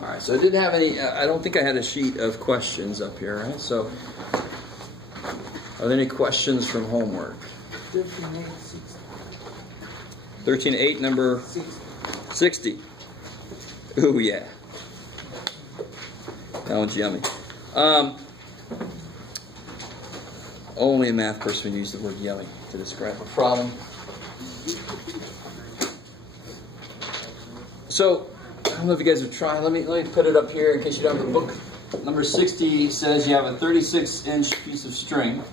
All right, so I didn't have any, I don't think I had a sheet of questions up here, right? So, are there any questions from homework? 13-8, number 60. Ooh, yeah. That one's yummy. Only a math person would use the word yummy to describe a problem. So, I don't know if you guys have tried. Let me put it up here in case you don't have the book. Number 60 says you have a 36-inch piece of string.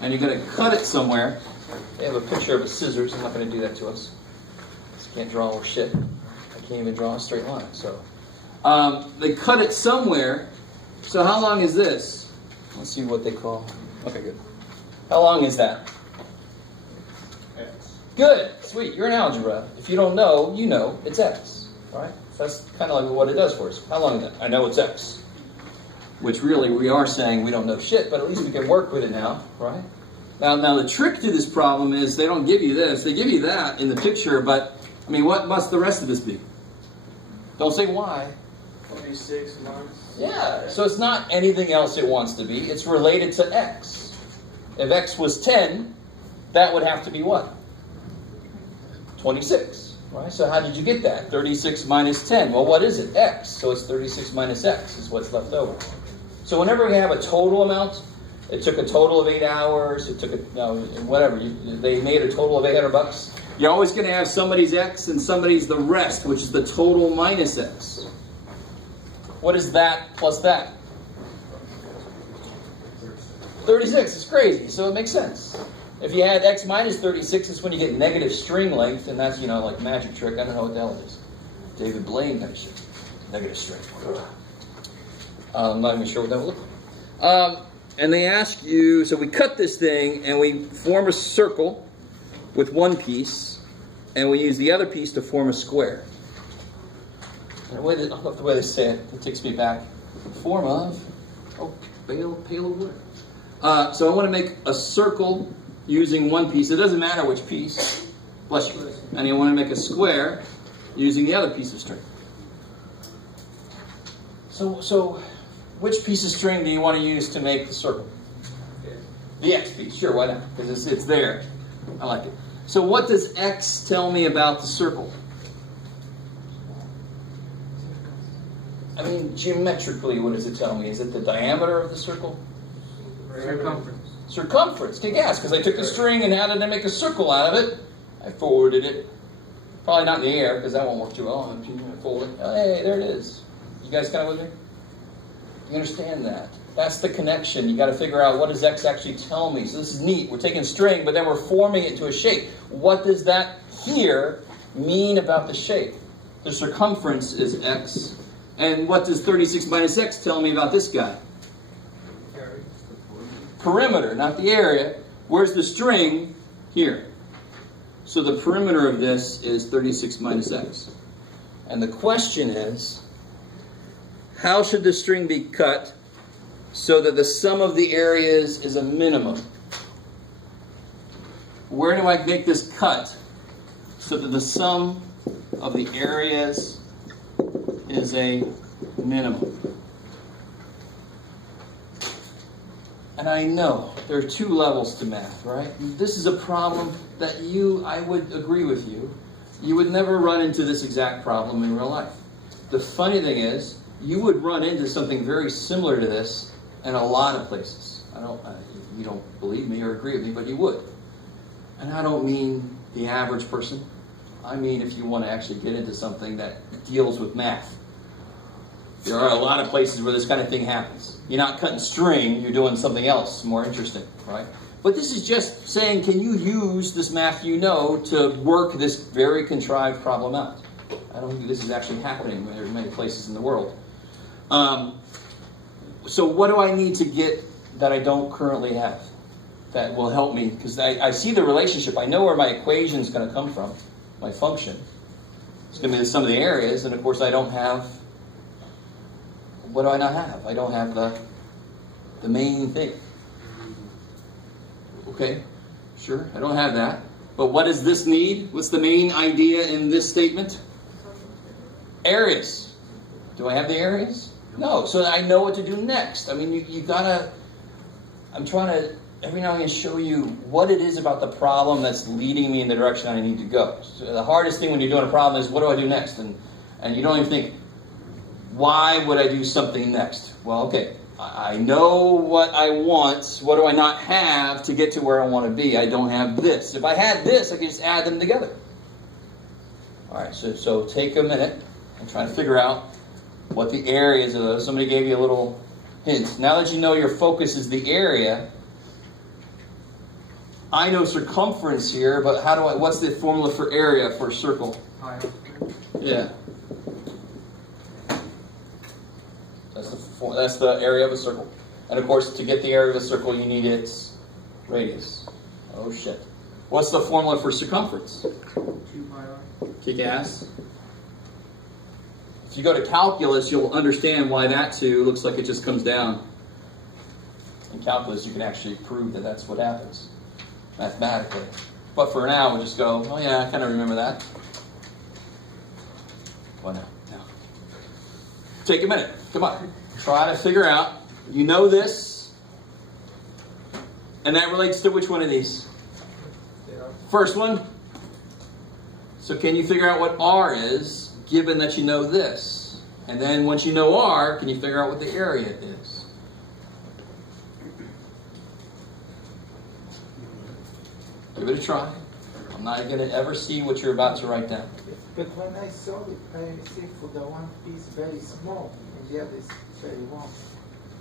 And you're going to cut it somewhere. They have a picture of a scissors. I'm not going to do that to us. Just can't draw or shit. I can't even draw a straight line. So, they cut it somewhere. So how long is this? Let's see what they call. Okay, good. How long is that? X. Good, sweet. You're in algebra. If you don't know, you know it's x, right? So that's kind of like what it does for us. How long is that? I know it's x. Which really we are saying we don't know shit, but at least we can work with it now, right? Now the trick to this problem is they don't give you this. They give you that in the picture, but I mean, what must the rest of this be? Don't say why. 26 months. Yeah, so it's not anything else it wants to be. It's related to x. If x was 10, that would have to be what? 26, right? So how did you get that? 36 minus 10. Well, what is it? X. So it's 36 minus x is what's left over. So whenever we have a total amount, it took a total of 8 hours, it took whatever. They made a total of $800. You're always going to have somebody's x and somebody's the rest, which is the total minus x. What is that plus that? 36. It's crazy, so it makes sense. If you had x minus 36, it's when you get negative string length, and that's, like magic trick. I don't know what the hell it is. David Blaine kind of shit. Negative string. I'm not even sure what that would look like. And they ask you, so we cut this thing, and we form a circle with one piece, and we use the other piece to form a square. And I love the way they say it. It takes me back. Form of, pale of wood. So I want to make a circle using one piece. It doesn't matter which piece. Bless you. And you want to make a square using the other piece of string. So which piece of string do you want to use to make the circle? The x piece. Sure, why not? Because it's there. I like it. So what does x tell me about the circle? I mean, geometrically, what does it tell me? Is it the diameter of the circle? Circumference. Circumference. Kick ass, because I took the string and how did I make a circle out of it? I forwarded it. Probably not in the air, because that won't work too well. I'm going to fold it. Oh, hey, there it is. You guys kind of with me? You understand that? That's the connection. You got to figure out what does x actually tell me. So this is neat. We're taking string, but then we're forming it into a shape. What does that here mean about the shape? The circumference is x. And what does 36 minus x tell me about this guy? Perimeter, not the area. Where's the string? Here. So the perimeter of this is 36 minus x. And the question is, how should the string be cut so that the sum of the areas is a minimum? Where do I make this cut so that the sum of the areas is a minimum? And I know there are two levels to math, right? This is a problem that I would agree with you would never run into this exact problem in real life. The funny thing is, you would run into something very similar to this in a lot of places. You don't believe me or agree with me, but you would. And I don't mean the average person. I mean if you want to actually get into something that deals with math. There are a lot of places where this kind of thing happens. You're not cutting string, you're doing something else more interesting, right? But this is just saying, can you use this math you know to work this very contrived problem out? I don't think this is actually happening in many places in the world. So what do I need to get that I don't currently have that will help me? Because I see the relationship. I know where my equation is going to come from, my function. It's going to be some of the areas, and of course I don't have. What do I not have? I don't have the main thing. Okay, sure, I don't have that. But what does this need? What's the main idea in this statement? Areas. Do I have the areas? No. So I know what to do next. I mean, you gotta, I'm trying to every now and again show you what it is about the problem that's leading me in the direction I need to go. So the hardest thing when you're doing a problem is, what do I do next? And you don't even think, why would I do something next? Well, okay, I know what I want. What do I not have to get to where I want to be? I don't have this. If I had this, I could just add them together. All right, so take a minute and try to figure out what the areas of those. Somebody gave you a little hint. Now that you know your focus is the area, I know circumference here, but what's the formula for area for a circle? Pi. Yeah. That's the area of a circle. And of course, to get the area of a circle, you need its radius. Oh shit. What's the formula for circumference? 2 pi r. Kick ass. If you go to calculus, you'll understand why that 2 looks like it just comes down. In calculus, you can actually prove that that's what happens mathematically. But for now, we'll just go, oh yeah, I kind of remember that. Well, no. Take a minute. Come on. Try to figure out. You know this. And that relates to which one of these? First one. So can you figure out what R is, given that you know this? And then once you know R, can you figure out what the area is? Give it a try. I'm not going to ever see what you're about to write down. But when I saw it, I see for the one piece very small, and the other is very long.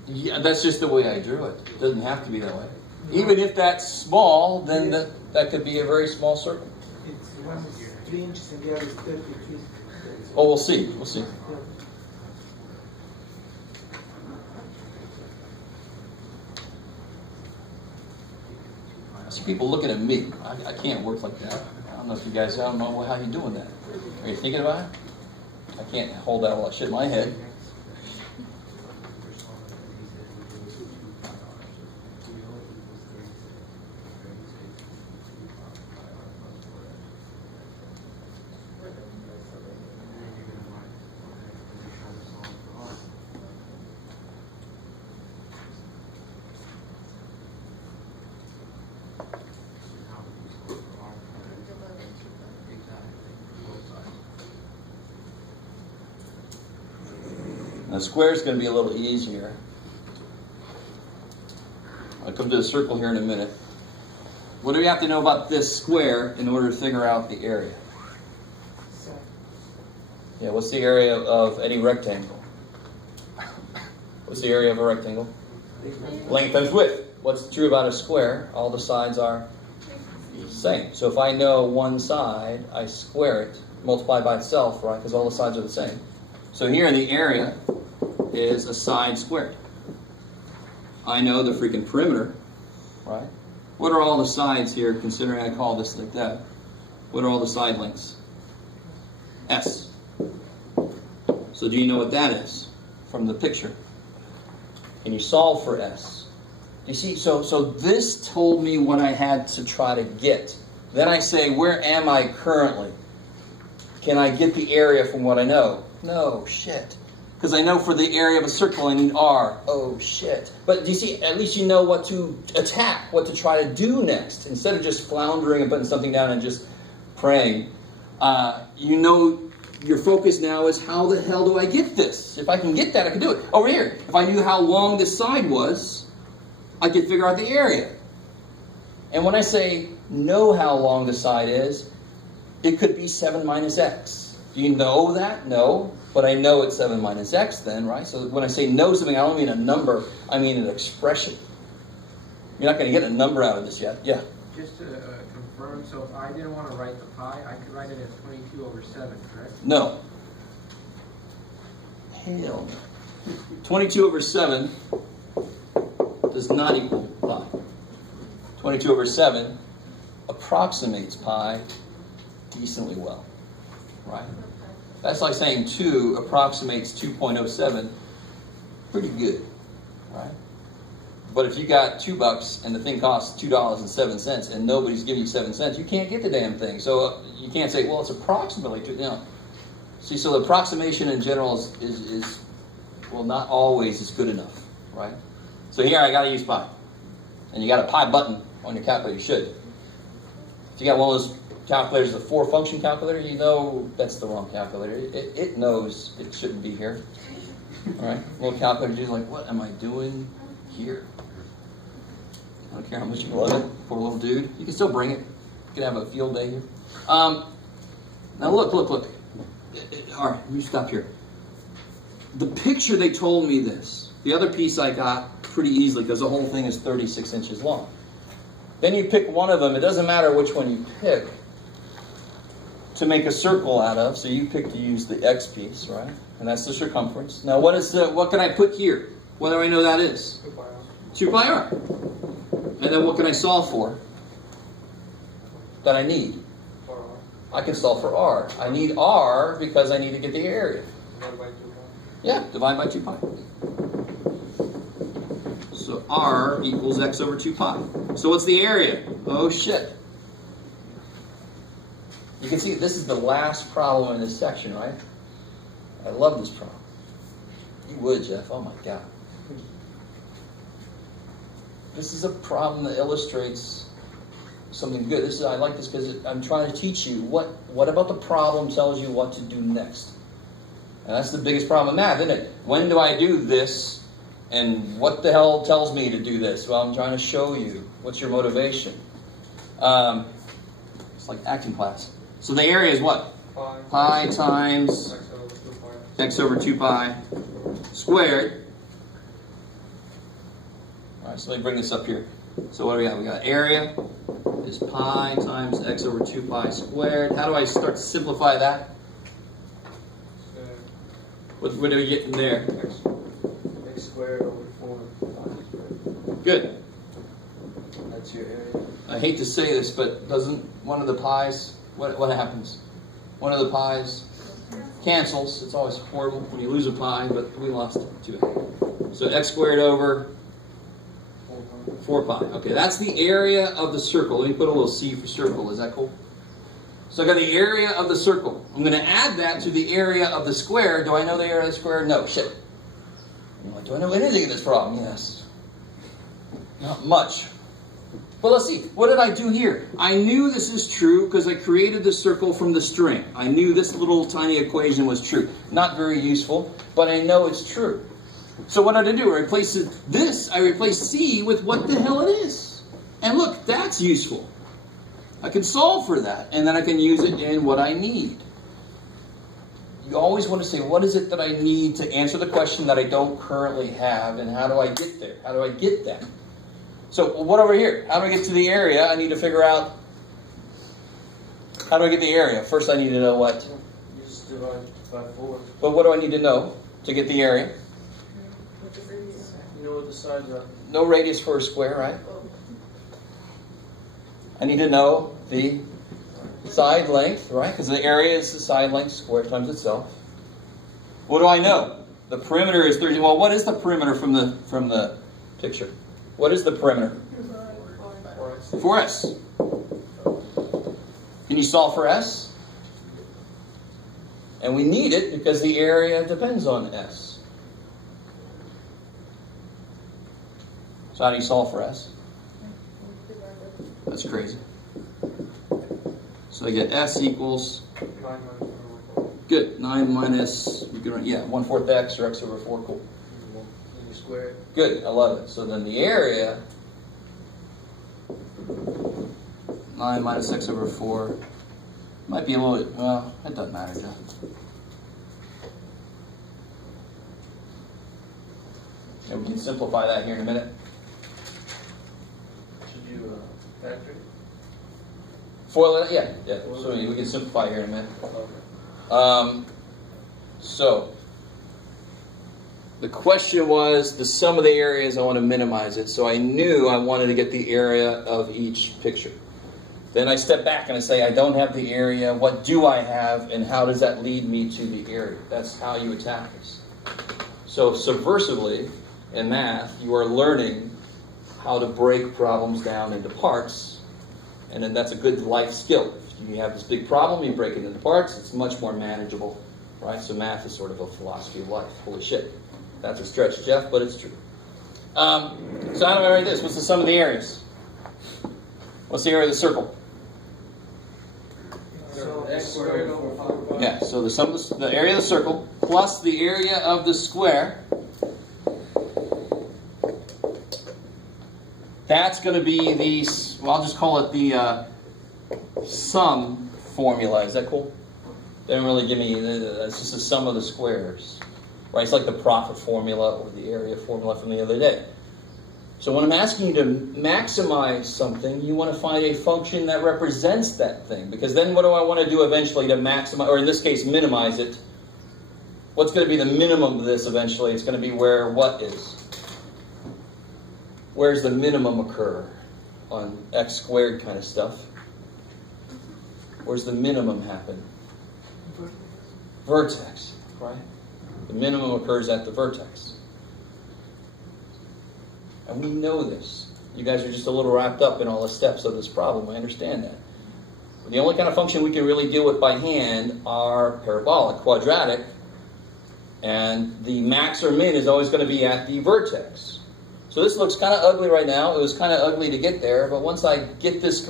Yeah, that's just the way I drew it. It doesn't have to be that way. Even if that's small, then that could be a very small circle. It's one is 3 inches and the other is 30 feet. Oh, we'll see. We'll see. I see people looking at me. I can't work like that. I don't know if you guys, I don't know how you're doing that. Are you thinking about it? I can't hold out all that shit in my head. Now, square is going to be a little easier. I'll come to the circle here in a minute. What do we have to know about this square in order to figure out the area? Yeah, what's the area of any rectangle? What's the area of a rectangle? Length times width. What's true about a square? All the sides are the same. So if I know one side, I square it, multiply by itself, right? Because all the sides are the same. So here the area is a side squared. I know the freaking perimeter, right? What are all the sides here, considering I call this like that? What are all the side lengths? S. So do you know what that is from the picture? Can you solve for S? Do you see? So this told me what I had to try to get. Then I say, where am I currently? Can I get the area from what I know? No, shit. Because I know for the area of a circle I need R. Oh, shit. But do you see, at least you know what to attack, what to try to do next. Instead of just floundering and putting something down and just praying. You know your focus now is, how the hell do I get this? If I can get that, I can do it. Over here, if I knew how long this side was, I could figure out the area. And when I say know how long the side is, it could be 7 minus x. Do you know that? No. But I know it's 7 minus x then, right? So when I say know something, I don't mean a number. I mean an expression. You're not going to get a number out of this yet. Yeah? Just to confirm, so if I didn't want to write the pi, I could write it as 22 over 7, correct? No. Hell no. 22 over 7 does not equal pi. 22 over 7 approximates pi decently well, right? That's like saying 2 approximates 2.07 pretty good, right? But if you got $2 and the thing costs $2.07 and nobody's giving you 7 cents, you can't get the damn thing. So you can't say, well, it's approximately 2. No. See, so the approximation in general is well, not always is good enough, right? So here I got to use pi. And you got a pi button on your calculator, you should. If you got one of those calculators, the 4-function calculator, you know that's the wrong calculator. It knows it shouldn't be here. All right? Little calculator is like, what am I doing here? I don't care how much you love it. Poor little dude. You can still bring it. You can have a field day here. Now look. All right, let me stop here. The picture, they told me this. The other piece I got pretty easily because the whole thing is 36 inches long. Then you pick one of them. It doesn't matter which one you pick to make a circle out of. So you pick to use the X piece, right? And that's the circumference. Now what can I put here? What do I know that is? 2 pi r. And then what can I solve for that I need? I can solve for r. I need r because I need to get the area. Yeah, divide by 2 pi. So r equals x over 2 pi. So what's the area? Oh shit. You can see this is the last problem in this section, right? I love this problem. You would, Jeff. Oh my God. This is a problem that illustrates something good. I like this because I'm trying to teach you what about the problem tells you what to do next. And that's the biggest problem in math, isn't it? When do I do this? And what the hell tells me to do this? Well, I'm trying to show you. What's your motivation? It's like acting class. So the area is what? Pi times x over 2 pi squared. All right, so let me bring this up here. So what do we got? We got area is pi times x over 2 pi squared. How do I start to simplify that? What do we get from there? X squared over 4 pi. Good. That's your area. I hate to say this, but doesn't one of the pi's, what happens? One of the pi's cancels. It's always horrible when you lose a pi, but we lost it too. So x squared over 4 pi. Okay, that's the area of the circle. Let me put a little C for circle. Is that cool? So I got the area of the circle. I'm going to add that to the area of the square. Do I know the area of the square? No. Shit. Do I know anything in this problem? Yes. Not much. But let's see. What did I do here? I knew this is true because I created the circle from the string. I knew this little tiny equation was true. Not very useful, but I know it's true. So what did I do? I replaced C with what the hell it is. And look, that's useful. I can solve for that, and then I can use it in what I need. You always want to say, what is it that I need to answer the question that I don't currently have, and how do I get there? How do I get that? So what over here? How do I get to the area? I need to figure out, how do I get the area? First I need to know what? You just divide by 4. But what do I need to know to get the area? You know what the sides are. No radius for a square, right? I need to know the side length, right? Because the area is the side length squared times itself. What do I know? The perimeter is 30. Well, what is the perimeter from the picture? What is the perimeter? 4s. Can you solve for s? And we need it because the area depends on s. So how do you solve for s? That's crazy. So I get s equals, good, 9 minus, we can, yeah, 1/4 x or x over 4, cool. And you square it. Good, I love it. So then the area, 9 minus x over 4, might be a little bit, well, it doesn't matter, Jeff. And we can simplify that here in a minute. Should you factor? FOIL it, yeah. So we can simplify here in a minute. Okay. So the question was the sum of the areas. I want to minimize it. So I knew I wanted to get the area of each picture. Then I step back and I say, I don't have the area. What do I have, and how does that lead me to the area? That's how you attack this. So subversively in math, you are learning how to break problems down into parts. And then that's a good life skill. If you have this big problem, you break it into parts, it's much more manageable right? So math is sort of a philosophy of life. Holy shit. That's a stretch, Jeff, but it's true. So how do I write this? What's the sum of the areas? What's the area of the circle? So x squared over 4. Yeah, so the sum of the area of the circle plus the area of the square. That's going to be the, well, I'll just call it the sum formula. Is that cool? They don't really give me, it's just the sum of the squares. Right? It's like the profit formula or the area formula from the other day. So when I'm asking you to maximize something, you want to find a function that represents that thing. Because then what do I want to do eventually to maximize, or in this case, minimize it? What's going to be the minimum of this eventually? It's going to be where what is? Where's the minimum occur on x squared kind of stuff? Where's the minimum happen? Vertex, right? The minimum occurs at the vertex. And we know this. You guys are just a little wrapped up in all the steps of this problem. I understand that. The only kind of function we can really deal with by hand are parabolic, quadratic, and the max or min is always going to be at the vertex. So this looks kind of ugly right now. It was kind of ugly to get there, but once I get this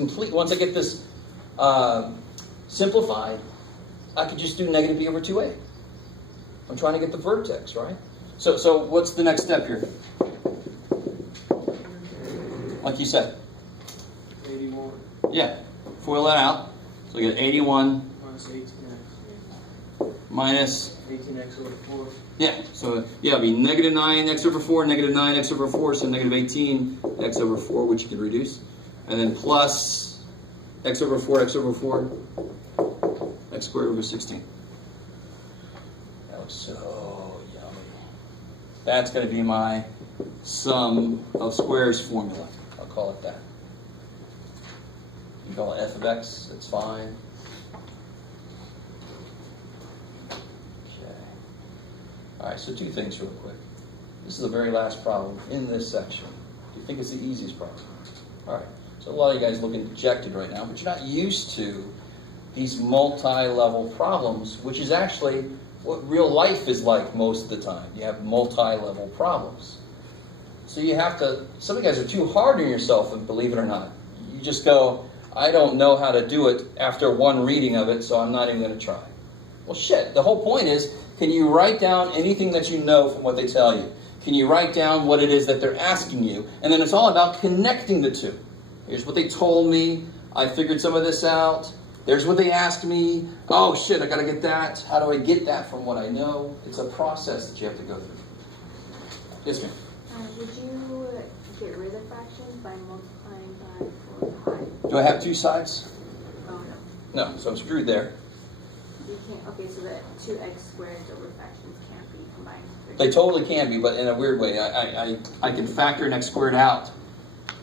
simplified, I could just do negative b over 2a. I'm trying to get the vertex, right? So what's the next step here? Like you said. 81. Yeah. FOIL that out. So we get 81 Minus 18x. minus 18x over 4. yeah, so yeah, it'll be negative 9x over 4, negative 9x over 4, so negative 18x over 4, which you can reduce. And then plus x over 4, x over 4, x squared over 16. That looks so yummy. That's going to be my sum of squares formula. I'll call it that. You can call it f of x, it's fine. Alright, so two things real quick. This is the very last problem in this section. Do you think it's the easiest problem? Alright, so a lot of you guys looking dejected right now, but you're not used to these multi-level problems, which is actually what real life is like most of the time. You have multi-level problems. So you have to, some of you guys are too hard on yourself, and believe it or not. You just go, I don't know how to do it after one reading of it, so I'm not even going to try. Well, shit, the whole point is, can you write down anything that you know from what they tell you? Can you write down what it is that they're asking you? And then it's all about connecting the two. Here's what they told me. I figured some of this out. There's what they asked me. Oh, shit, I got to get that. How do I get that from what I know? It's a process that you have to go through. Yes, ma'am? Would you get rid of fractions by multiplying by 4 pi? Do I have two sides? Oh, no. No, so I'm screwed there. You can't. Okay, so the 2x squared over fractions can't be combined. They totally can be, but in a weird way. I can factor an x squared out.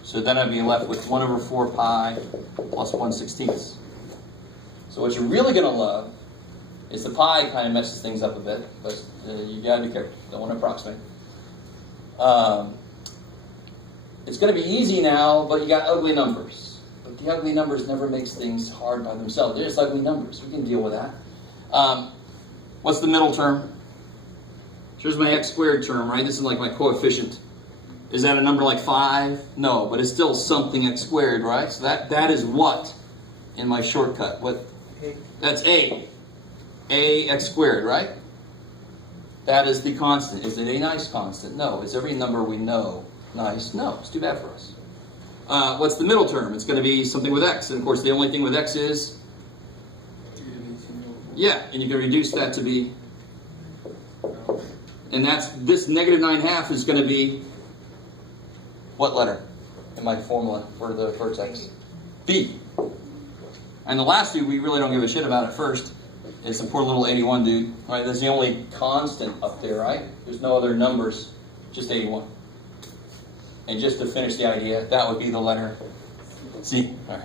So then I'd be left with 1 over 4 pi plus 1/16. So what you're really going to love is the pi kind of messes things up a bit, but you got to be careful. Don't want to approximate. It's going to be easy now, but you got ugly numbers. But the ugly numbers never makes things hard by themselves. They're just ugly numbers. We can deal with that. What's the middle term? Here's my x squared term, right? This is like my coefficient. Is that a number like 5? No, but it's still something x squared, right? So that is what in my shortcut? What? That's a. A x squared, right? That is the constant. Is it a nice constant? No. Is every number we know nice? No. It's too bad for us. What's the middle term? It's going to be something with x. And of course, the only thing with x is... yeah, and you can reduce that to be... and that's, this negative 9/2 is going to be... what letter in my formula for the vertex? B. And the last dude we really don't give a shit about at first is the poor little 81 dude. Right? That's the only constant up there, right? There's no other numbers, just 81. And just to finish the idea, that would be the letter C. All right.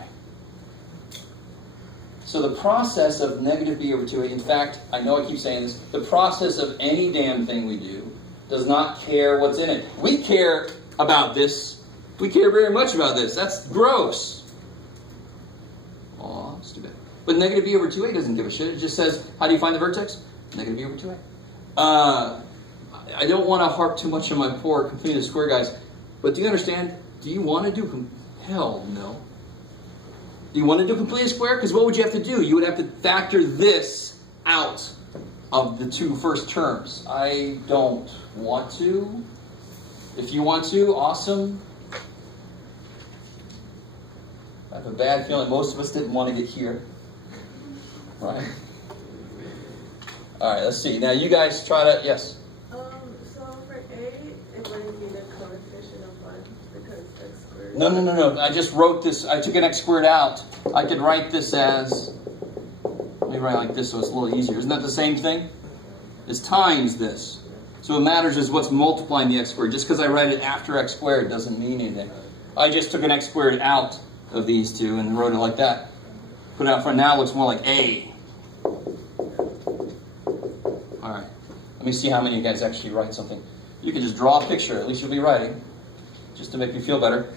So the process of negative b over 2a, in fact, I know I keep saying this, the process of any damn thing we do does not care what's in it. We care about this. We care very much about this. That's gross. Aw, that's too bad. But negative b over 2a doesn't give a shit. It just says, how do you find the vertex? Negative b over 2a. I don't want to harp too much on my poor completing the square guys, but do you understand? Do you want to do hell no? Do you want to do complete a square? Because what would you have to do? You would have to factor this out of the two first terms. I don't want to. If you want to, awesome. I have a bad feeling most of us didn't want to get here. Right? Alright, let's see. Now you guys try to, yes? So for A, it wouldn't be the coefficient of 1 because x squared. No. I just wrote this. I took an x squared out. I could write this as, let me write like this so it's a little easier. Isn't that the same thing? It's times this. So what matters is what's multiplying the x squared. Just because I write it after x squared doesn't mean anything. I just took an x squared out of these two and wrote it like that. Put it out front. Now it looks more like A. Alright. Let me see how many of you guys actually write something. You can just draw a picture. At least you'll be writing. Just to make me feel better.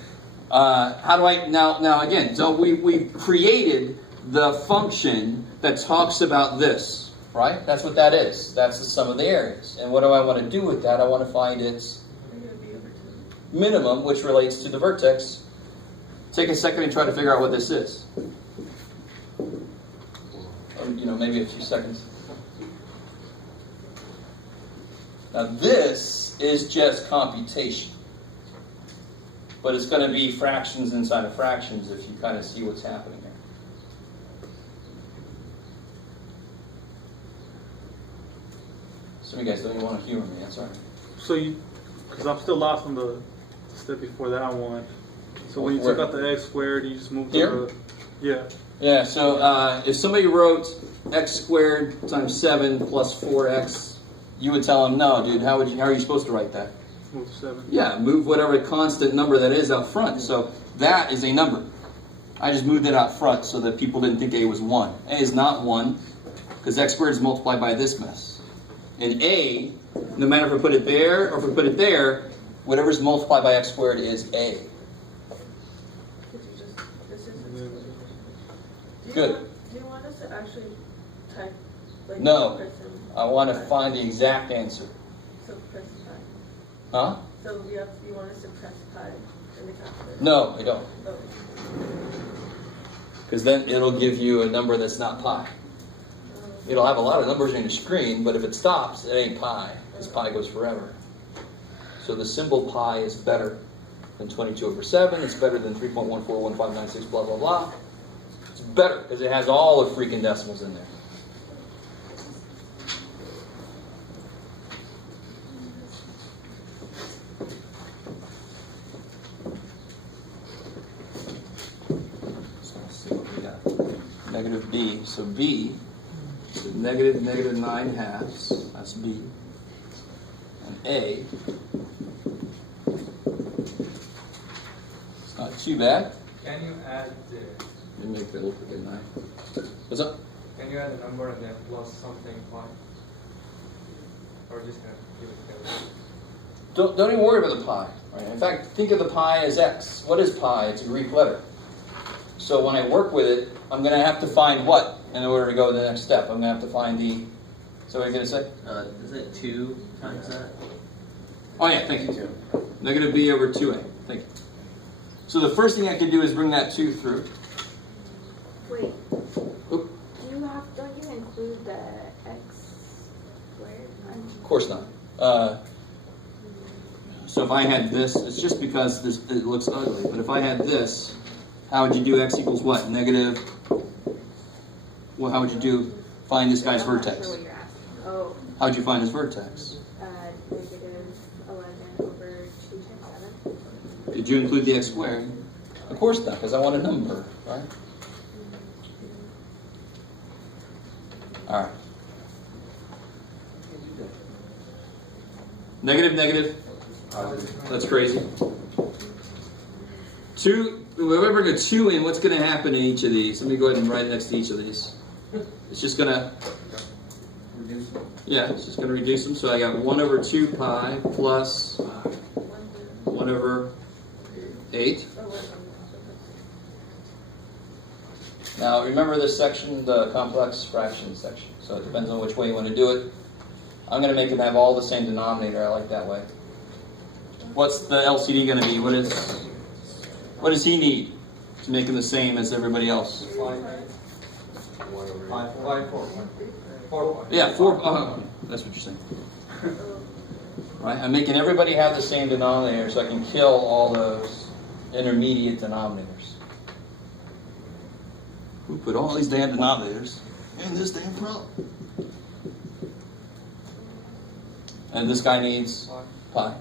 How do I... Now again, so we've created the function that talks about this. Right? That's what that is. That's the sum of the areas. And what do I want to do with that? I want to find its minimum, which relates to the vertex. Take a second and try to figure out what this is. Maybe a few seconds. Now this is just computation. But it's going to be fractions inside of fractions if you kind of see what's happening here. Some of you guys don't even want to humor me, that's all right. So because I'm still lost on the step before that one. So when you took out the x squared, you just moved here? to the, yeah. Yeah, so if somebody wrote x squared times 7 plus 4x, you would tell them, no, dude, how are you supposed to write that? Move to 7. Yeah, move whatever constant number that is out front. So that is a number. I just moved it out front so that people didn't think a was 1. A is not 1, because x squared is multiplied by this mess. And a, no matter if we put it there or if we put it there, whatever's multiplied by x squared is a. Good. Do you want us to actually type like No, I want to find the exact answer. So press pi. Huh? So you want us to press pi in the calculator? No, I don't. Oh. Because then it'll give you a number that's not pi. It'll have a lot of numbers on your screen, but if it stops, it ain't pi, because pi goes forever. So the symbol pi is better than 22 over 7. It's better than 3.141596, blah, blah, blah. It's better, because it has all the freaking decimals in there. So let's see what we got. Negative b. So b is negative 9/2. That's b. And a, it's not too bad. Can you add Let me make that look good, didn't I? What's up? can you add a number and then plus something pi? Or just gonna give it there? Don't even worry about the pi. Right? In fact, think of the pi as x. What is pi? It's a Greek letter. So when I work with it, I'm going to have to find what in order to go to the next step? I'm going to have to find the... So what are you going to say? Is it 2 times that? Oh yeah, thank you, 2. Negative b over 2a. Thank you. So the first thing I can do is bring that 2 through. Wait. Oop. Don't you include the x squared? Of course not. So if I had this, it's just because it looks ugly, but if I had this, how would you do x equals what? Negative, well, how would you do, find this guy's I'm not vertex? sure what you're asking. Oh, How would you find his vertex? negative 11 over 2 times 7. Did you include the x squared? Of course not, because I want a number, right? All right. Negative, negative. That's crazy. 2, whenever I go 2 in, what's going to happen in each of these? Let me go ahead and write it next to each of these. It's just going to... Reduce it. Yeah, it's just going to reduce them. So I got 1 over 2 pi plus 1 over 8. Now remember this section, the complex fraction section. So it depends on which way you want to do it. I'm going to make them have all the same denominator. I like that way. What's the LCD going to be? What does he need to make him the same as everybody else? 4. Yeah, 4. That's what you're saying. Right? I'm making everybody have the same denominator so I can kill all those intermediate denominators. We put all these damn denominators in this damn problem. And this guy needs pi.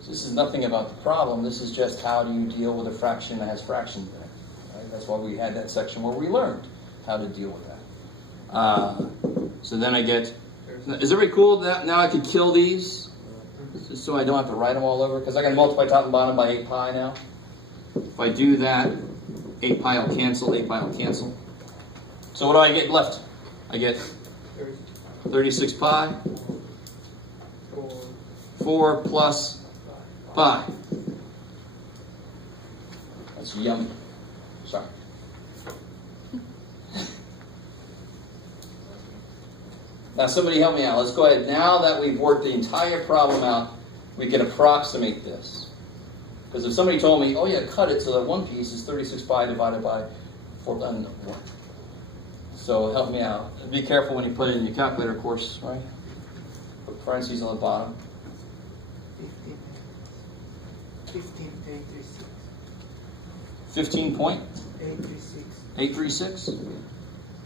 So this is nothing about the problem. This is just how do you deal with a fraction that has fractions in it. Right? That's why we had that section where we learned how to deal with that. So then I get... Is everybody cool that now I could kill these? Just so I don't have to write them all over? Because I got to multiply top and bottom by 8 pi now. If I do that, 8 pi will cancel, 8 pi will cancel. So what do I get left? I get 36 pi. 4 plus pi. That's yummy. Sorry. Now somebody help me out. Let's go ahead. Now that we've worked the entire problem out, we can approximate this. Because if somebody told me, oh yeah, cut it so that one piece is 36 pi divided by 4. No. So help me out. Be careful when you put it in your calculator, of course, right? Put parentheses on the bottom. 15.836. 15.836.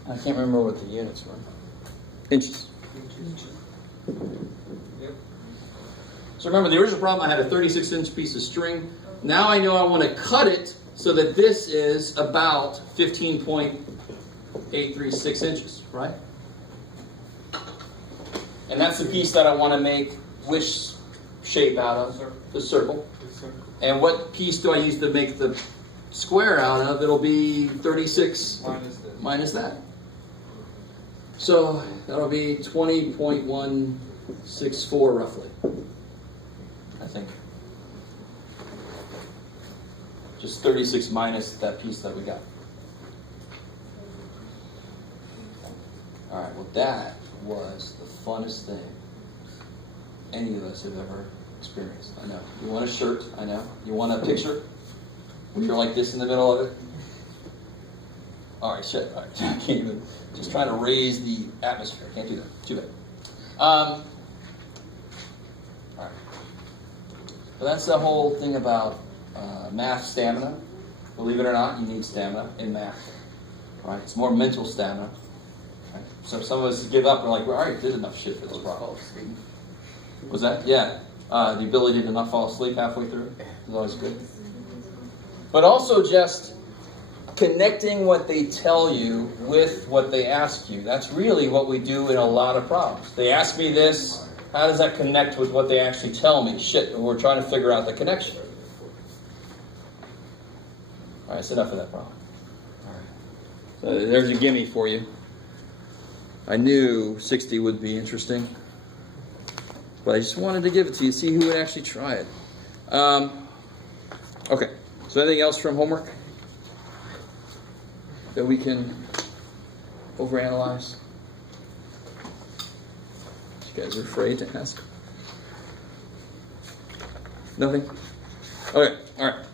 I can't remember what the units were. Inches. Yep. So remember, the original problem, I had a 36-inch piece of string. Now I know I want to cut it so that this is about 15.836 inches, right? And that's the piece that I want to make which shape out of? The circle. And what piece do I use to make the square out of? It'll be 36 minus that. So that'll be 20.164 roughly, I think. Just 36 minus that piece that we got. All right, well that was the funnest thing any of us have ever experienced. I know. You want a shirt, I know. You want a picture where you're like this in the middle of it? All right, shit. All right. I can't even. Just trying to raise the atmosphere. Can't do that. Too bad. All right. So that's the whole thing about math stamina. Believe it or not, you need stamina in math. Right? It's more mental stamina. Right? So some of us give up. We're like, we already did enough shit for this problem. Was that? Yeah. The ability to not fall asleep halfway through is always good. But also just connecting what they tell you with what they ask you. That's really what we do in a lot of problems. They ask me this, how does that connect with what they actually tell me? Shit, we're trying to figure out the connection. All right, that's enough of that problem. All right. So there's a gimme for you. I knew 60 would be interesting, but I just wanted to give it to you, see who would actually try it. Okay, so anything else from homework that we can overanalyze? You guys are afraid to ask? Nothing? Okay, all right.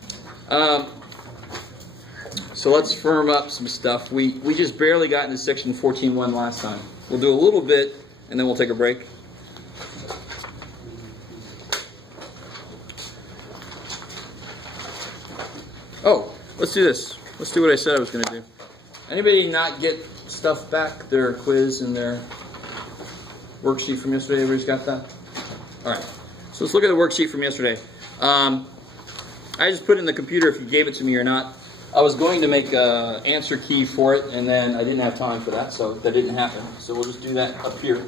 So let's firm up some stuff. We just barely got into section 14.1 last time. We'll do a little bit, and then we'll take a break. Oh, let's do this. Let's do what I said I was going to do. Anybody not get stuff back? Their quiz and their worksheet from yesterday? Everybody's got that? All right. So let's look at the worksheet from yesterday. I just put it in the computer if you gave it to me or not. I was going to make an answer key for it, and then I didn't have time for that, so that didn't happen. So we'll just do that up here.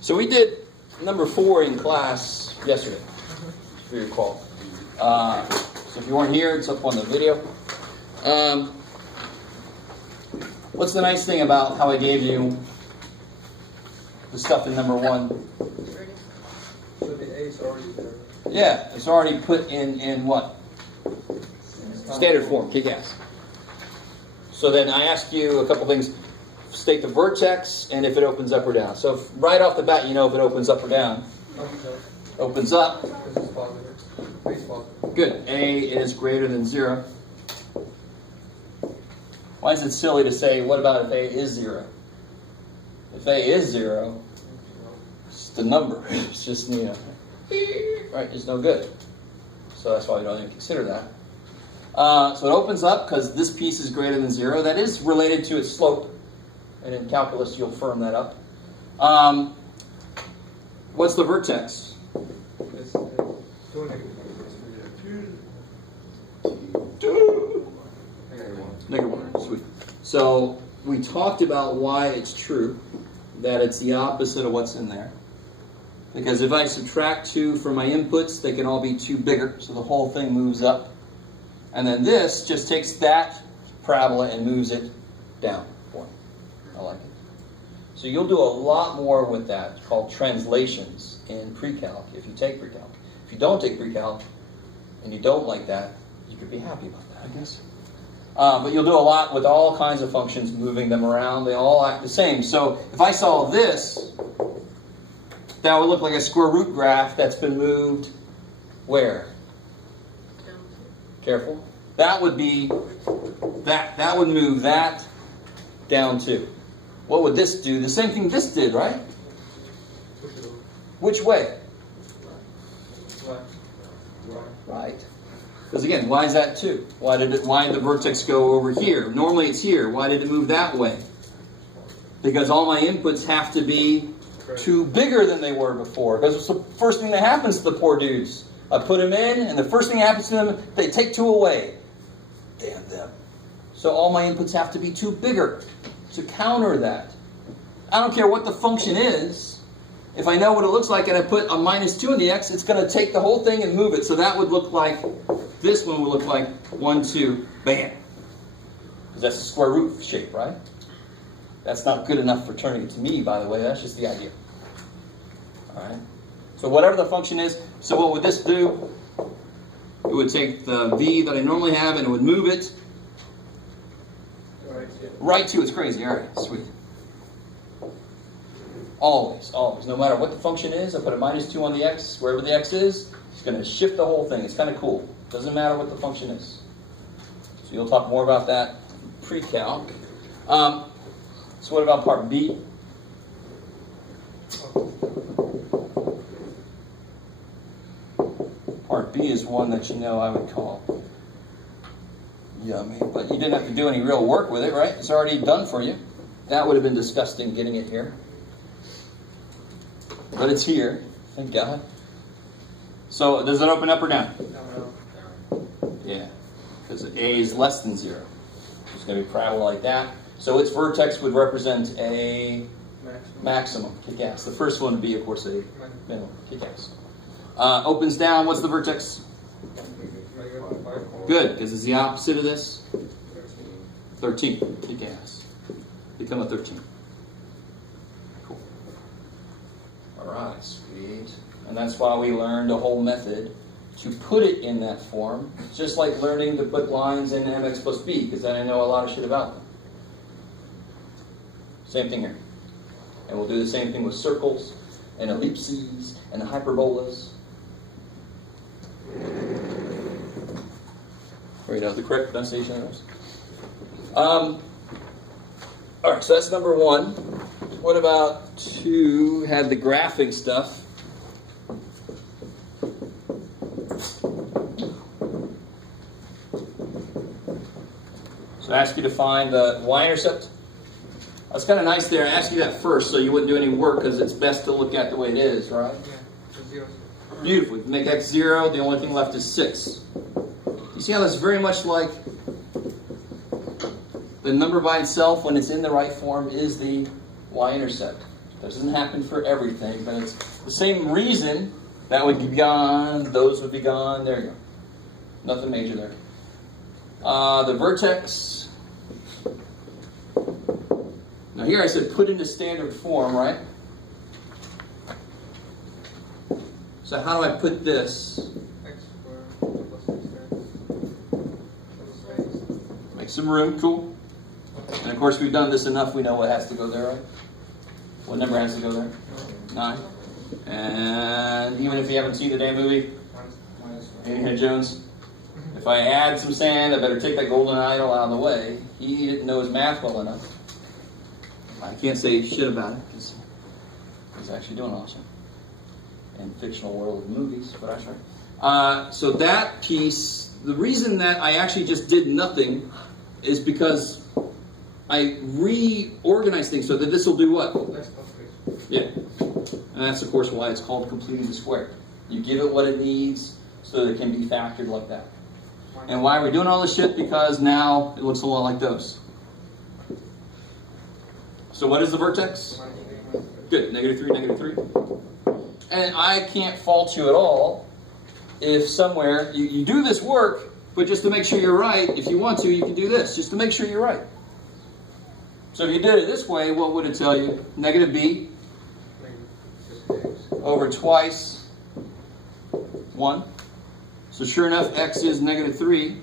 So we did number 4 in class yesterday, if you recall. So If you weren't here, it's up on the video. What's the nice thing about how I gave you the stuff in number 1? So the A is already there. Yeah, it's already put in what? Standard form, kick ass. So then I asked you a couple things. State the vertex and if it opens up or down. So if, right off the bat, you know if it opens up or down. Opens up. This is positive. A is positive. Good. A is greater than 0. Why is it silly to say, what about if A is 0? If A is 0, it's the number. It's just, you know, right, it's no good. So that's why we don't even consider that. So it opens up because this piece is greater than 0. That is related to its slope. And in calculus, you'll firm that up. What's the vertex? It's 2 negative. Negative 1. Sweet. So we talked about why it's true that it's the opposite of what's in there. Because if I subtract 2 from my inputs, they can all be 2 bigger. So the whole thing moves up. And then this just takes that parabola and moves it down for me. I like it. So you'll do a lot more with that called translations in pre-calc if you take pre-calc. If you don't take pre-calc and you don't like that, you could be happy about that, I guess. But you'll do a lot with all kinds of functions, moving them around. They all act the same. So if I saw this, that would look like a square root graph that's been moved where? Careful. That would be, that would move that down too. What would this do? The same thing this did, right? Which way? Right. Because again, why is that 2? Why did the vertex go over here? Normally it's here. Why did it move that way? Because all my inputs have to be 2 bigger than they were before. Because it's the first thing that happens to the poor dudes. I put them in, and the first thing that happens to them, they take 2 away. Damn them. So all my inputs have to be 2 bigger to counter that. I don't care what the function is. If I know what it looks like and I put a -2 in the x, it's going to take the whole thing and move it. So that would look like, this one would look like 1, 2, bam. Because that's a square root shape, right? That's not good enough for turning it to me, by the way. That's just the idea. All right. So whatever the function is, so what would this do? It would take the v that I normally have and it would move it right to, it's crazy. All right, sweet. Always, always. No matter what the function is, I put a -2 on the x, wherever the x is, it's going to shift the whole thing. It's kind of cool. Doesn't matter what the function is. So you'll talk more about that pre-calc. So what about part B? Part B is one that you know I would call yummy, but you didn't have to do any real work with it, right? It's already done for you. That would have been disgusting getting it here. But it's here, thank God. So does it open up or down? No. Yeah, because A is less than 0. It's going to be a parabola like that. So its vertex would represent a maximum, kick ass. The first one would be, of course, a minimum, kick ass. Opens down, what's the vertex? Good, because it's the opposite of this. 13, kick ass. Become a 13. Cool. Alright, sweet. And that's why we learned a whole method to put it in that form. It's just like learning to put lines in mx plus b, because then I know a lot of shit about them. Same thing here. And we'll do the same thing with circles and ellipses and hyperbolas. Where you know the correct pronunciation of those. Alright, so that's number 1. What about 2? Had the graphing stuff. So I ask you to find the y-intercept. That's kind of nice there. I asked you that first so you wouldn't do any work because it's best to look at the way it is, right? Yeah, 0. Beautiful. If you make x 0, the only thing left is 6. You see how that's very much like the number by itself when it's in the right form is the y-intercept. Doesn't happen for everything, but it's the same reason that would be gone, those would be gone. There you go. Nothing major there. The vertex. Now here I said put into standard form, right? So how do I put this? X squared plus X. Make some room, cool. And of course we've done this enough, we know what has to go there, right? What number has to go there? 9. And even if you haven't seen the damn movie, Indiana Jones, if I add some sand, I better take that golden idol out of the way. He didn't know his math well enough. I can't say shit about it because he's actually doing awesome in fictional world of movies, but that's right. So that piece, the reason that I actually just did nothing is because I reorganized things so that this will do what? Yeah. And that's of course why it's called completing the square. You give it what it needs so that it can be factored like that. And why are we doing all this shit? Because now it looks a lot like those. So what is the vertex? Good, -3, -3. And I can't fault you at all if somewhere you do this work, but just to make sure you're right, if you want to, you can do this, just to make sure you're right. So if you did it this way, what would it tell you? -b over twice 1. So sure enough, x is -3,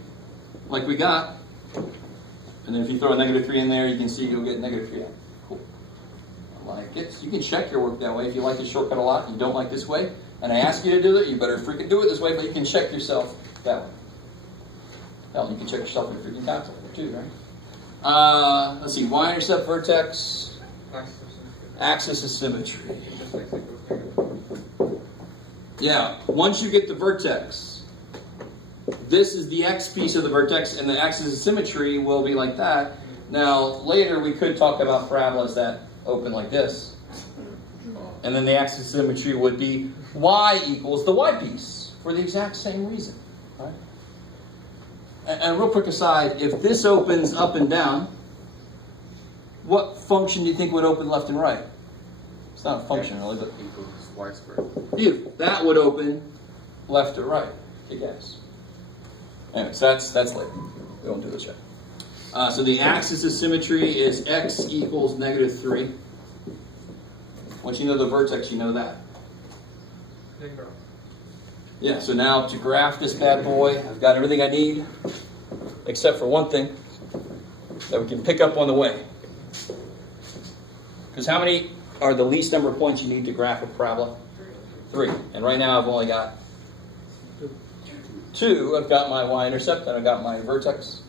like we got. And then if you throw a -3 in there, you can see you'll get -3 out. Cool. I like it. So you can check your work that way. If you like the shortcut a lot and you don't like this way, and I ask you to do it, you better freaking do it this way, but you can check yourself that way. Hell, you can check yourself in a freaking calculator too, right? Let's see, y-intercept vertex, axis of symmetry. Yeah, once you get the vertex, this is the x piece of the vertex, and the axis of symmetry will be like that. Now, later we could talk about parabolas that open like this. And then the axis of symmetry would be y equals the y piece for the exact same reason. Right? And real quick aside, if this opens up and down, what function do you think would open left and right? It's not a function, really, but Equals y squared. that would open left to right. Kick ass. Anyways, that's later. We won't do this yet. So the axis of symmetry is x equals -3. Once you know the vertex, you know that. Yeah, so now to graph this bad boy, I've got everything I need, except for one thing that we can pick up on the way. Because how many are the least number of points you need to graph a parabola? 3. And right now I've only got 2. I've got my y-intercept and I've got my vertex.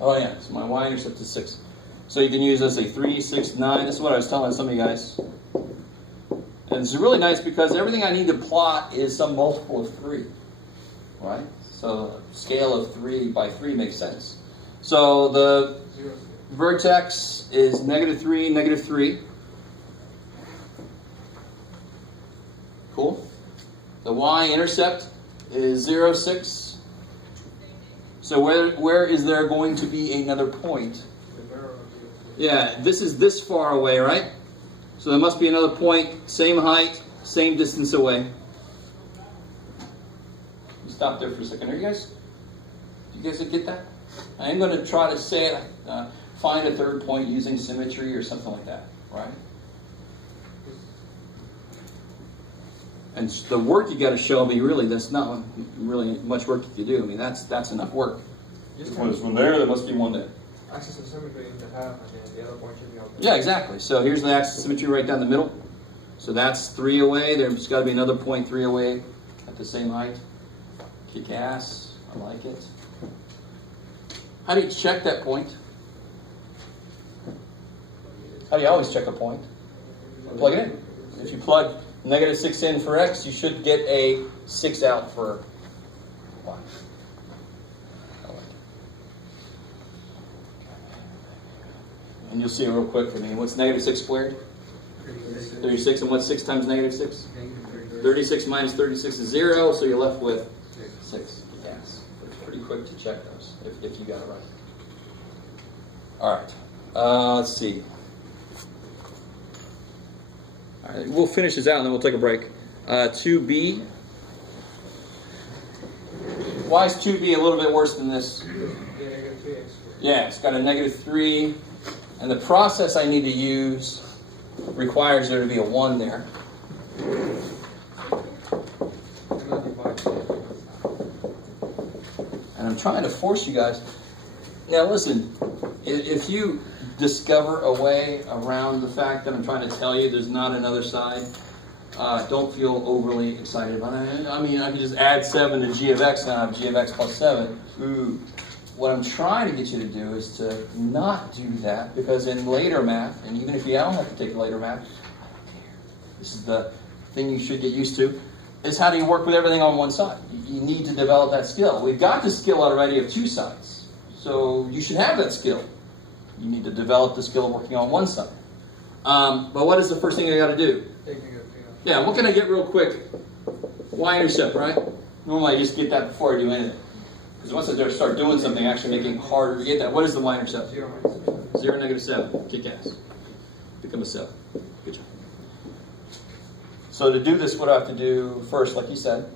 Oh yeah, so my y-intercept is 6. So you can use this, 3, 6, 9. This is what I was telling some of you guys. And it's really nice because everything I need to plot is some multiple of 3. Right? So a scale of 3 by 3 makes sense. So the vertex is -3, -3. Cool. The y-intercept is 0, 6. So where is there going to be another point? Yeah, this is this far away, right? So there must be another point, same height, same distance away. Stop there for a second. Do you guys get that? I am going to try to say it, find a third point using symmetry or something like that, right? And the work you got to show me, really, that's not really much work you do. I mean, that's enough work. If there's one there must be one there. Axis of symmetry in the half, and then the other point should be out there. Yeah, exactly. So here's the axis of symmetry right down the middle. So that's 3 away. There's got to be another point 3 away at the same height. Kick ass. I like it. How do you check that point? How do you always check a point? Plug it in. If you plug -6 in for x, you should get a 6 out for y. And you'll see it real quick for me. What's -6 squared? 36. And what's 6 times -6? 36 minus 36 is 0, so you're left with 6. Yes. That's pretty quick to check those if you got it right. All right. Let's see. All right, we'll finish this out and then we'll take a break. 2b. Why is 2b a little bit worse than this? Yeah, it's got a -3. And the process I need to use requires there to be a 1 there. And I'm trying to force you guys. Now listen, if you discover a way around the fact that I'm trying to tell you there's not another side, don't feel overly excited about it. I mean, I can just add 7 to g of x and I have g of x plus 7. Ooh. What I'm trying to get you to do is to not do that, because in later math, and even if you don't have to take later math, I don't care. This is the thing you should get used to, is how do you work with everything on one side? You need to develop that skill. We've got the skill already of 2 sides, so you should have that skill. You need to develop the skill of working on one side. But what is the first thing I got to do? Yeah, what can I get real quick? Y-intercept, right? Normally I just get that before I do anything. Because once I start doing something, actually making it harder to get that. What is the y-intercept? 0, -7. Kick ass. Become a 7. Good job. So to do this, what do I have to do first, like you said?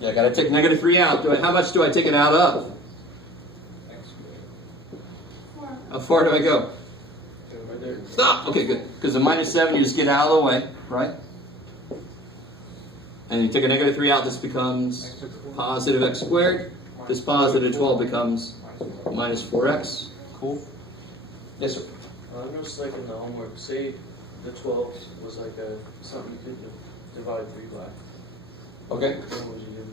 Yeah, I got to take -3 out. How much do I take it out of? How far do I go? Stop! Okay, good. Because the -7, you just get out of the way, right? And you take a -3 out, this becomes positive x squared. This positive 12 becomes minus 4x. Cool? Yes, sir? I noticed like in the homework, say the 12 was like something you could divide 3 by. Okay. What would you do?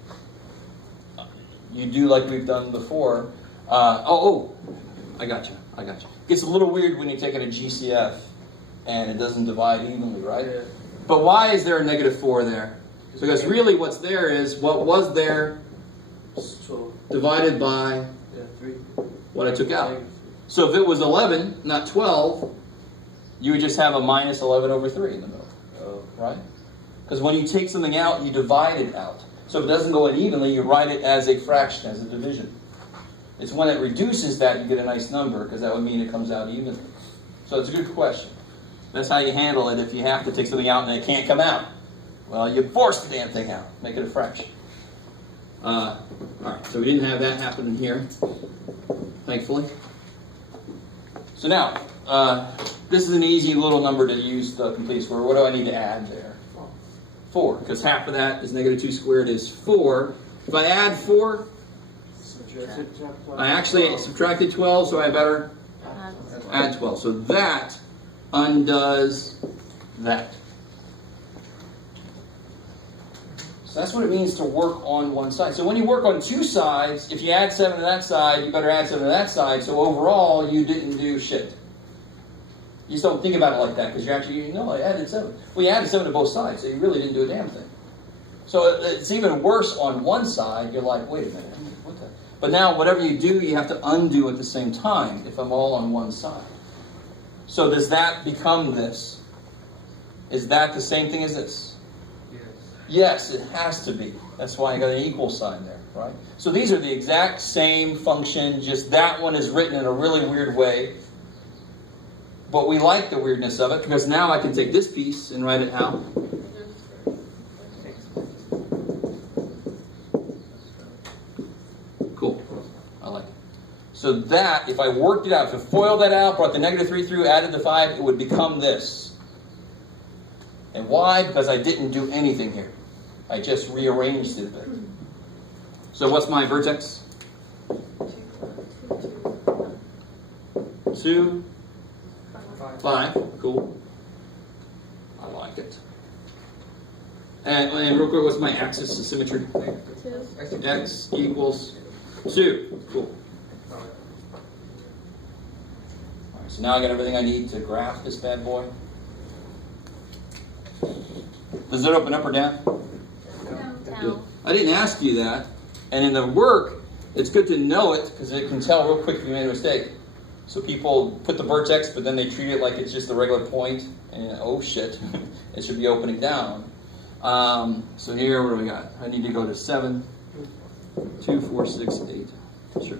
You do like we've done before. I got you. It gets a little weird when you take it a GCF and it doesn't divide evenly, right? Yeah. But why is there a -4 there? Because really what's there is what was there 12. divided by 3. what I took out. So if it was 11, not 12, you would just have a -11/3 in the middle, right? Because when you take something out, you divide it out. So if it doesn't go in evenly, you write it as a fraction, as a division. It's when it reduces that you get a nice number, because that would mean it comes out evenly. So it's a good question. That's how you handle it if you have to take something out and it can't come out. Well, you force the damn thing out. Make it a fraction. All right, so we didn't have that happen in here, thankfully. So now, this is an easy little number to use the complete square. What do I need to add there? 4, because half of that is -2 squared is 4. If I add 4, I actually subtracted 12, so I better add 12. So that undoes that. So that's what it means to work on one side. So when you work on 2 sides, if you add 7 to that side, you better add 7 to that side. So overall, you didn't do shit. You just don't think about it like that, because you're actually, I added 7. Well, you added 7 to both sides, so you really didn't do a damn thing. So it's even worse on one side. You're like, wait a minute, what the? But now, whatever you do, you have to undo at the same time if I'm all on one side. So does that become this? Is that the same thing as this? Yes, it has to be. That's why I got an equal sign there, right? So these are the exact same function, just that one is written in a really weird way. But we like the weirdness of it, because now I can take this piece and write it how? Cool. I like it. So that, if I worked it out, if I FOILed that out, brought the -3 through, added the 5, it would become this. And why? Because I didn't do anything here. I just rearranged it a bit. So what's my vertex? 2, 5. Cool. I like it. And real quick, what's my axis of symmetry? 2. X equals 2. Cool. All right, so now I got everything I need to graph this bad boy. Does it open up or down? Down. I didn't ask you that. And in the work, it's good to know it, because it can tell real quick if you made a mistake. So people put the vertex, but then they treat it like it's just a regular point. And oh shit, it should be opening down. So here, what do we got? I need to go to 7, 2, 4, 6, 8. Sure.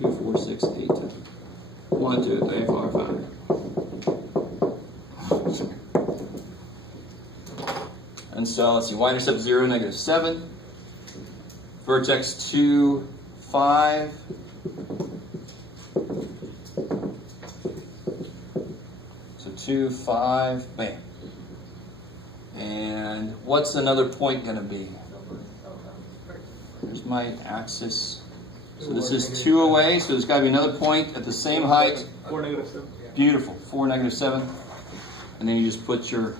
2, 4, 6, 8, 10. 1, 2, 3, 4, 5. Sorry. And so let's see, y-intercept 0, -7. Vertex 2, 5. So 2, 5, bam. And what's another point going to be? There's my axis. So this is 2 away, so there's got to be another point at the same height. 4, -7. Beautiful. 4, -7. And then you just put your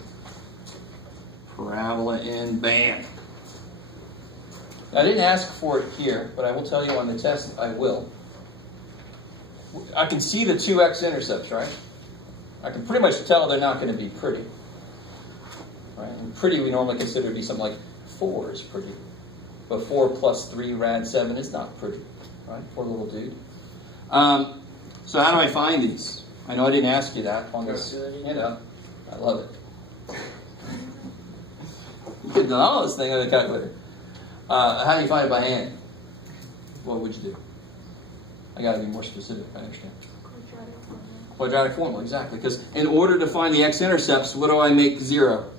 parabola in. Bam. Now, I didn't ask for it here, but I will tell you on the test I will. I can see the 2 x-intercepts, right? I can pretty much tell they're not going to be pretty. Right? And pretty we normally consider to be something like 4 is pretty. But 4 plus 3 rad 7 is not pretty. Right? Poor little dude. So how do I find these? I know I didn't ask you that on this. You know, I love it. You could have done all this thing on the calculator. How do you find it by hand? What would you do? I got to be more specific. I understand. Quadratic formula, exactly. Because in order to find the x-intercepts, what do I make 0?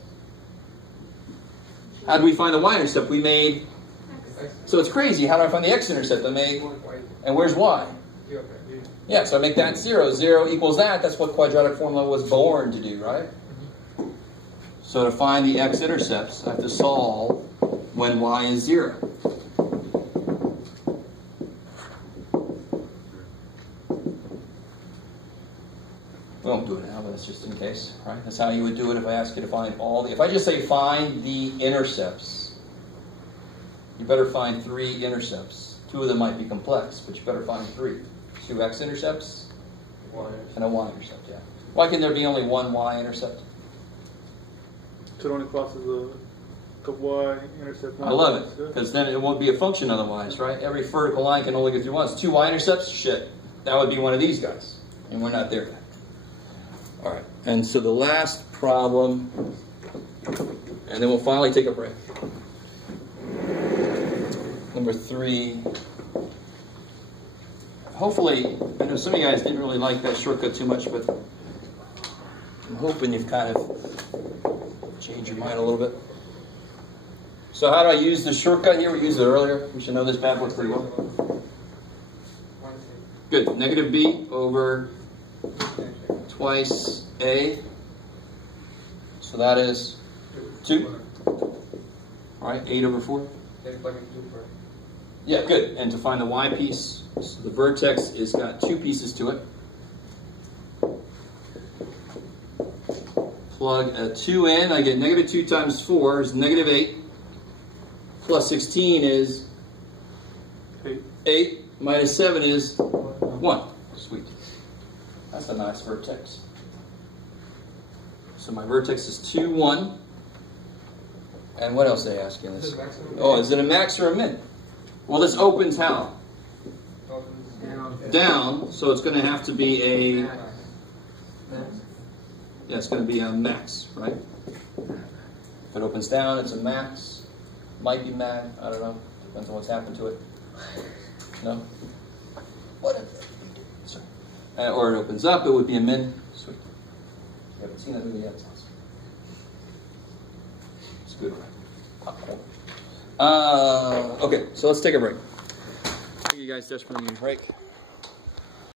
How do we find the y-intercept? We made. So it's crazy. How do I find the x-intercept? I made. And where's y? Yeah, so I make that 0. 0 equals that. That's what quadratic formula was born to do, right? So to find the x-intercepts, I have to solve when y is 0. We won't do it now, but that's just in case, right? That's how you would do it if I ask you to find all the... If I just say find the intercepts, you better find 3 intercepts. 2 of them might be complex, but you better find 3. 2 x-intercepts and a y-intercept, yeah. Why can there be only 1 y-intercept? So it only crosses the y-intercept. I love it, because then it won't be a function otherwise, right? Every vertical line can only go through once. 2 y-intercepts? Shit. That would be one of these guys. And we're not there yet. All right. And so the last problem, and then we'll finally take a break. Number 3. Hopefully, I know some of you guys didn't really like that shortcut too much, but I'm hoping you've kind of changed your mind a little bit. So how do I use the shortcut here? We used it earlier. We should know this bad boy pretty well. Good. Negative b over twice a. So that is 2. All right, 8 over 4. Yeah, good. And to find the y piece, so the vertex is got 2 pieces to it. Plug a 2 in. I get negative 2 times 4 is negative 8. Plus 16 is 8. Minus 7 is 1. Sweet. That's a nice vertex. So my vertex is 2, 1. And what else are they asking us? Oh, is it a max or a min? Well, this opens how? Down. So it's going to have to be a... Yeah, it's going to be a max, right? If it opens down, it's a max. Might be max. I don't know. Depends on what's happened to it. No? What? Sorry. Or it opens up, it would be a min. Sweet. You haven't seen that movie yet. It's awesome. It's good, right? Popcorn. Okay, so let's take a break. I think you guys desperately need a break.